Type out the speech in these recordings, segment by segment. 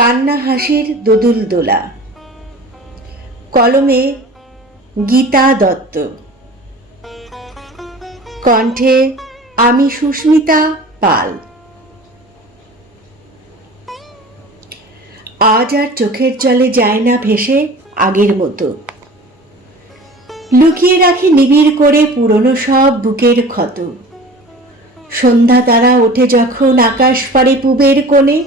কান্না হাসির দোদুল দোলা। কলমে গীতা দত্ত, কণ্ঠে আমি সুস্মিতা পাল। আজ আর চোখের জলে যায় না ভেসে আগের মতো। লুকিয়ে রাখি নিবিড় করে পুরনো সব বুকের ক্ষত। সন্ধ্যা তারা ওঠে যখন আকাশ পারে পুবের কোণে,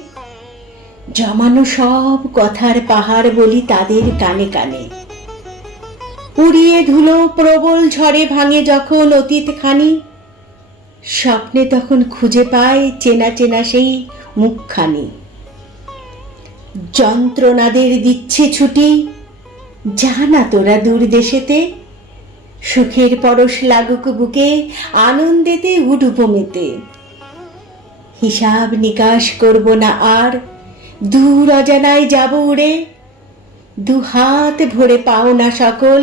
জমানো সব কথার পাহাড় বলি তাদের কানে কানে। উড়িয়ে ধুলো প্রবল ঝড়ে ভাঙে যখন অতীত খানি, স্বপ্নে তখন খুঁজে পায় চেনা চেনা সেই মুখখানি। যন্ত্রণাদের দিচ্ছে ছুটি, জানা তোরা দূর দেশেতে, সুখের পরশ লাগুক বুকে, আনন্দেতে উঠব মেতে। হিসাব নিকাশ করব না আর, দূর অজানায় যাব উড়ে। দু হাত ভরে পাওনা সকল,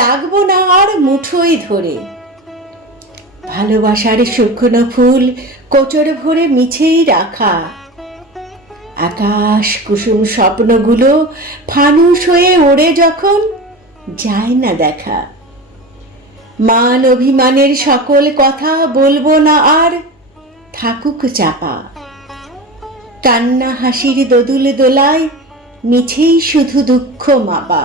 রাখবো না আর মুঠোয় ধরে। ভালোবাসার শুকনো ফুল কোচর ভরে মিছেই রাখা, আকাশ কুসুম স্বপ্নগুলো ফানুস হয়ে ওড়ে যখন, যায় না দেখা। মান অভিমানের সকল কথা বলবো না আর, থাকুক চাপা। কান্না হাসির দোদুল দোলায় মিছেই শুধু দুঃখ মাপা।